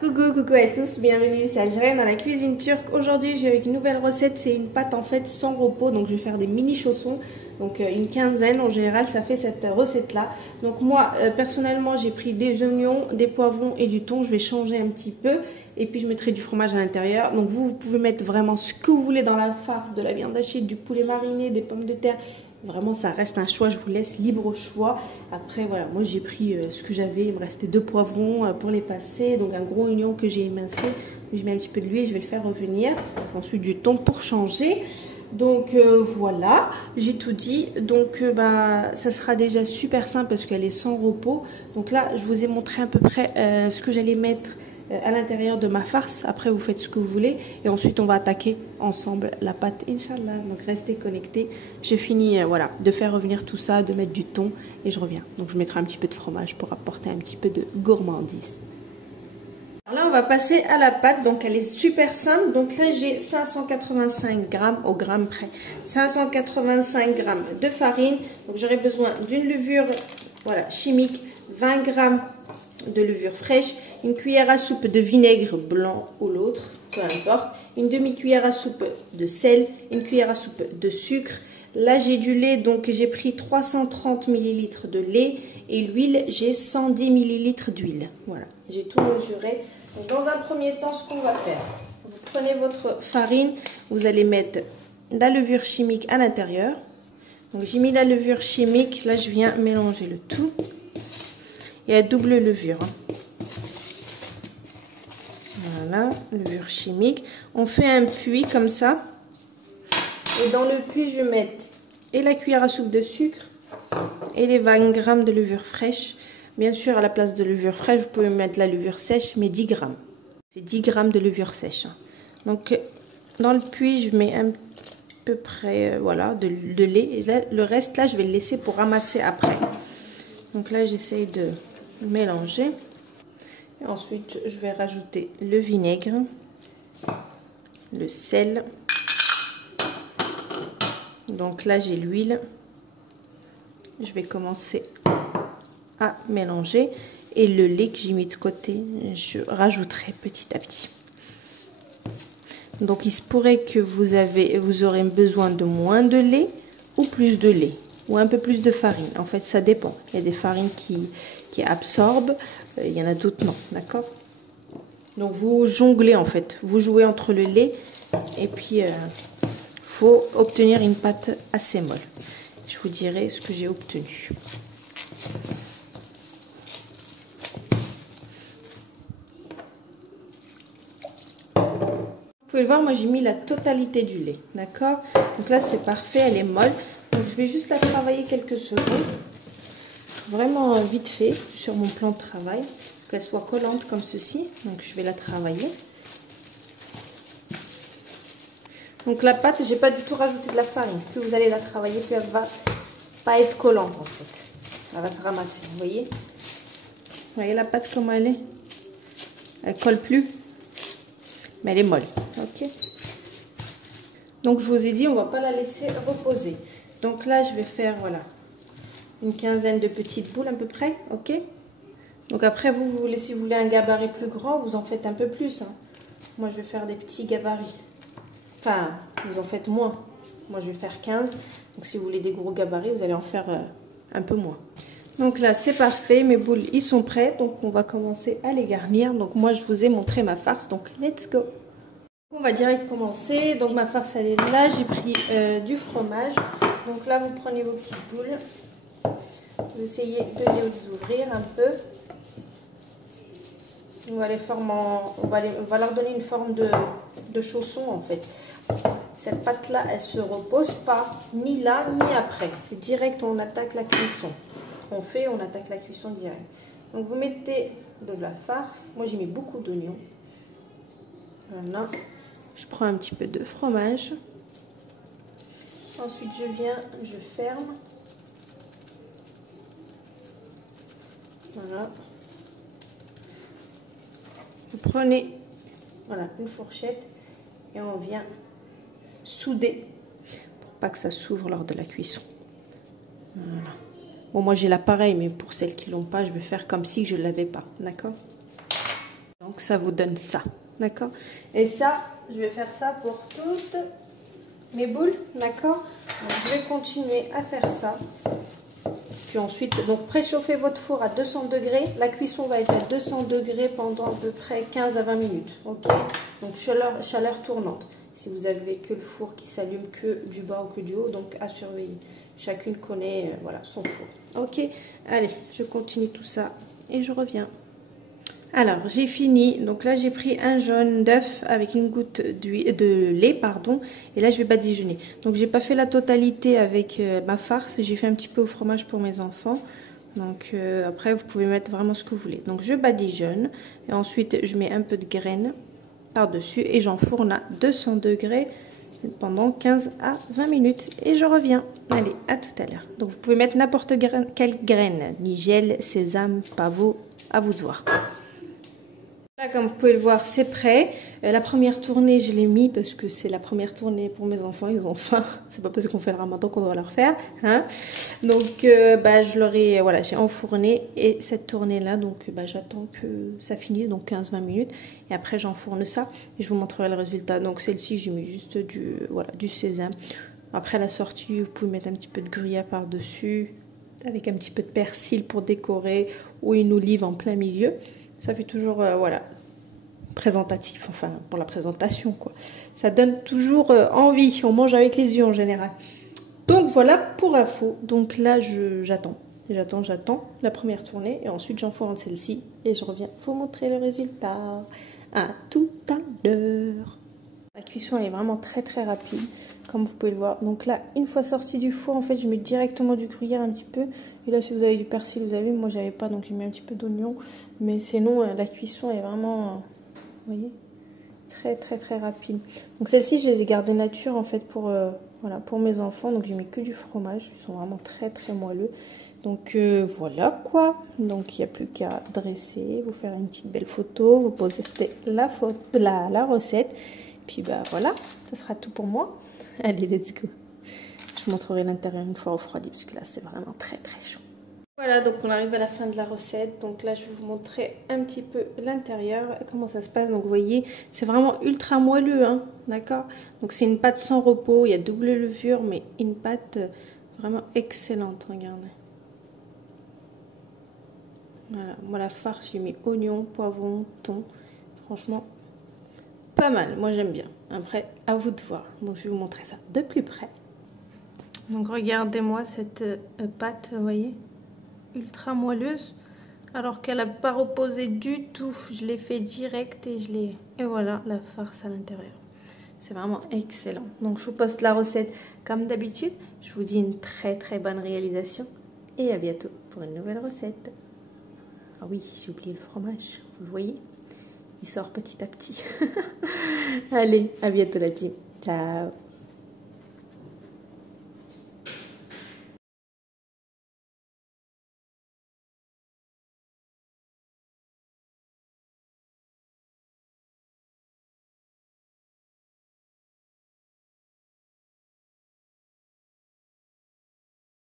Coucou à tous, bienvenue, c'est Algérienne dans la cuisine turque. Aujourd'hui je vais avec une nouvelle recette, c'est une pâte en fait sans repos, donc je vais faire des mini chaussons, donc une quinzaine en général ça fait cette recette là. Donc moi personnellement j'ai pris des oignons, des poivrons et du thon, je vais changer un petit peu et puis je mettrai du fromage à l'intérieur. Donc vous pouvez mettre vraiment ce que vous voulez dans la farce, de la viande hachée, du poulet mariné, des pommes de terre. Vraiment, ça reste un choix, je vous laisse libre choix. Après, voilà, moi j'ai pris ce que j'avais. Il me restait 2 poivrons pour les passer. Donc un gros oignon que j'ai émincé. Je mets un petit peu de l'huile, je vais le faire revenir. Ensuite du thon pour changer. Donc voilà, j'ai tout dit. Donc ça sera déjà super simple parce qu'elle est sans repos. Donc là, je vous ai montré à peu près ce que j'allais mettre à l'intérieur de ma farce. Après vous faites ce que vous voulez et ensuite on va attaquer ensemble la pâte, Inch'Allah. Donc restez connectés. J'ai fini voilà, de faire revenir tout ça, de mettre du thon et je reviens. Donc je mettrai un petit peu de fromage pour apporter un petit peu de gourmandise. Alors là on va passer à la pâte. Donc elle est super simple. Donc là j'ai 585 grammes au gramme près, 585 grammes de farine. Donc j'aurai besoin d'une levure voilà, chimique, 20 grammes de levure fraîche, une cuillère à soupe de vinaigre blanc ou l'autre, peu importe, une demi-cuillère à soupe de sel, une cuillère à soupe de sucre. Là j'ai du lait, donc j'ai pris 330 ml de lait et l'huile, j'ai 110 ml d'huile. Voilà, j'ai tout mesuré. Donc, dans un premier temps, ce qu'on va faire, vous prenez votre farine, vous allez mettre la levure chimique à l'intérieur. Donc j'ai mis la levure chimique, là je viens mélanger le tout. Et à double levure. Voilà, levure chimique. On fait un puits comme ça. Et dans le puits, je vais mettre et la cuillère à soupe de sucre et les 20 grammes de levure fraîche. Bien sûr, à la place de levure fraîche, vous pouvez mettre la levure sèche, mais 10 grammes. C'est 10 grammes de levure sèche. Donc, dans le puits, je mets un peu près voilà, de lait. Et là, le reste, là, je vais le laisser pour ramasser après. Donc là, j'essaye de mélanger. Et ensuite, je vais rajouter le vinaigre, le sel. Donc là, j'ai l'huile. Je vais commencer à mélanger. Et le lait que j'ai mis de côté, je rajouterai petit à petit. Donc, il se pourrait que vous aurez besoin de moins de lait ou plus de lait. Ou un peu plus de farine. En fait, ça dépend. Il y a des farines qui absorbent, il y en a d'autres non, d'accord? Donc, vous jonglez en fait. Vous jouez entre le lait et puis faut obtenir une pâte assez molle. Je vous dirai ce que j'ai obtenu. Vous pouvez le voir, moi j'ai mis la totalité du lait, d'accord? Donc là, c'est parfait, elle est molle. Donc, je vais juste la travailler quelques secondes, vraiment vite fait sur mon plan de travail, qu'elle soit collante comme ceci. Donc je vais la travailler. Donc la pâte, j'ai pas du tout rajouté de la farine. Plus vous allez la travailler, plus elle va pas être collante en fait. Elle va se ramasser, vous voyez? Vous voyez la pâte comment elle est? Elle colle plus, mais elle est molle, ok? Donc je vous ai dit, on va pas la laisser reposer. Donc là, je vais faire, voilà, une quinzaine de petites boules à peu près, ok? Donc après, si vous voulez un gabarit plus grand, vous en faites un peu plus. Hein. Moi, je vais faire des petits gabarits. Enfin, vous en faites moins. Moi, je vais faire 15. Donc si vous voulez des gros gabarits, vous allez en faire un peu moins. Donc là, c'est parfait. Mes boules, ils sont prêts. Donc on va commencer à les garnir. Donc moi, je vous ai montré ma farce. Donc let's go! On va direct commencer. Donc ma farce, elle est là. J'ai pris du fromage. Donc là, vous prenez vos petites boules. Vous essayez de les ouvrir un peu. On va leur donner une forme de chausson en fait. Cette pâte là, elle se repose pas ni là ni après. C'est direct, on attaque la cuisson. On attaque la cuisson direct. Donc vous mettez de la farce. Moi j'ai mis beaucoup d'oignons. Voilà. Je prends un petit peu de fromage. Ensuite je ferme. Voilà. Vous prenez voilà, une fourchette et on vient souder pour pas que ça s'ouvre lors de la cuisson. Voilà. Bon, moi j'ai l'appareil, mais pour celles qui l'ont pas, je vais faire comme si je ne l'avais pas, d'accord? Donc Donc ça vous donne ça, d'accord? Et ça, je vais faire ça pour toutes mes boules, d'accord? Donc je vais continuer à faire ça. Puis ensuite, donc préchauffez votre four à 200 degrés. La cuisson va être à 200 degrés pendant à peu près 15 à 20 minutes, ok? Donc chaleur tournante. Si vous avez que le four qui s'allume que du bas ou que du haut, donc à surveiller. Chacune connaît voilà, son four. Ok, allez, je continue tout ça et je reviens. Alors, j'ai fini. Donc là, j'ai pris un jaune d'œuf avec une goutte de lait, pardon. Et là, je vais badigeonner. Donc, j'ai pas fait la totalité avec ma farce. J'ai fait un petit peu au fromage pour mes enfants. Donc, après, vous pouvez mettre vraiment ce que vous voulez. Donc, je badigeonne. Et ensuite, je mets un peu de graines par-dessus. Et j'enfourne à 200 degrés pendant 15 à 20 minutes. Et je reviens. Allez, à tout à l'heure. Donc, vous pouvez mettre n'importe quelle graine. Nigel, sésame, pavot, à vous de voir. Là, comme vous pouvez le voir, c'est prêt. La première tournée, je l'ai mis parce que c'est la première tournée pour mes enfants. Ils ont faim. C'est pas parce qu'on fait le ramadan qu'on doit leur faire. Hein. Donc, je leur ai, voilà, j'ai enfourné. Et cette tournée-là, donc, j'attends que ça finisse, donc 15-20 minutes. Et après, j'enfourne ça et je vous montrerai le résultat. Donc, celle-ci, j'ai mis juste du sésame. Après la sortie, vous pouvez mettre un petit peu de gruyère par-dessus, avec un petit peu de persil pour décorer ou une olive en plein milieu. Ça fait toujours, voilà, présentatif, enfin, pour la présentation, quoi. Ça donne toujours envie. On mange avec les yeux en général. Donc, voilà pour info. Donc là, j'attends la première tournée. Et ensuite, j'enfourne celle-ci. Et je reviens vous montrer le résultat. À tout à l'heure. La cuisson, elle est vraiment très, très rapide, comme vous pouvez le voir. Donc là, une fois sorti du four, en fait, je mets directement du gruyère un petit peu. Et là, si vous avez du persil, vous avez. Moi, j'avais pas, donc j'ai mis un petit peu d'oignon. Mais sinon, la cuisson est vraiment, vous voyez, très très très rapide. Donc celle-ci, je les ai gardées nature en fait voilà, pour mes enfants. Donc j'ai mis que du fromage. Ils sont vraiment très très moelleux. Donc voilà quoi. Donc il n'y a plus qu'à dresser, vous faire une petite belle photo, vous poster la recette. Puis voilà, ça sera tout pour moi. Allez, let's go. Je vous montrerai l'intérieur une fois refroidi parce que là c'est vraiment très très chaud. Voilà, donc on arrive à la fin de la recette. Donc là, je vais vous montrer un petit peu l'intérieur, comment ça se passe. Donc vous voyez, c'est vraiment ultra moelleux, hein, d'accord? Donc c'est une pâte sans repos, il y a double levure, mais une pâte vraiment excellente, regardez. Voilà, moi la farce, j'ai mis oignon, poivron, thon. Franchement, pas mal, moi j'aime bien. Après, à vous de voir. Donc je vais vous montrer ça de plus près. Donc regardez-moi cette pâte, vous voyez, ultra moelleuse, alors qu'elle n'a pas reposé du tout. Je l'ai fait direct et voilà la farce à l'intérieur. C'est vraiment excellent. Donc je vous poste la recette comme d'habitude. Je vous dis une très très bonne réalisation et à bientôt pour une nouvelle recette. Ah oui, j'ai oublié le fromage, vous le voyez, il sort petit à petit. Allez, à bientôt la team. Ciao.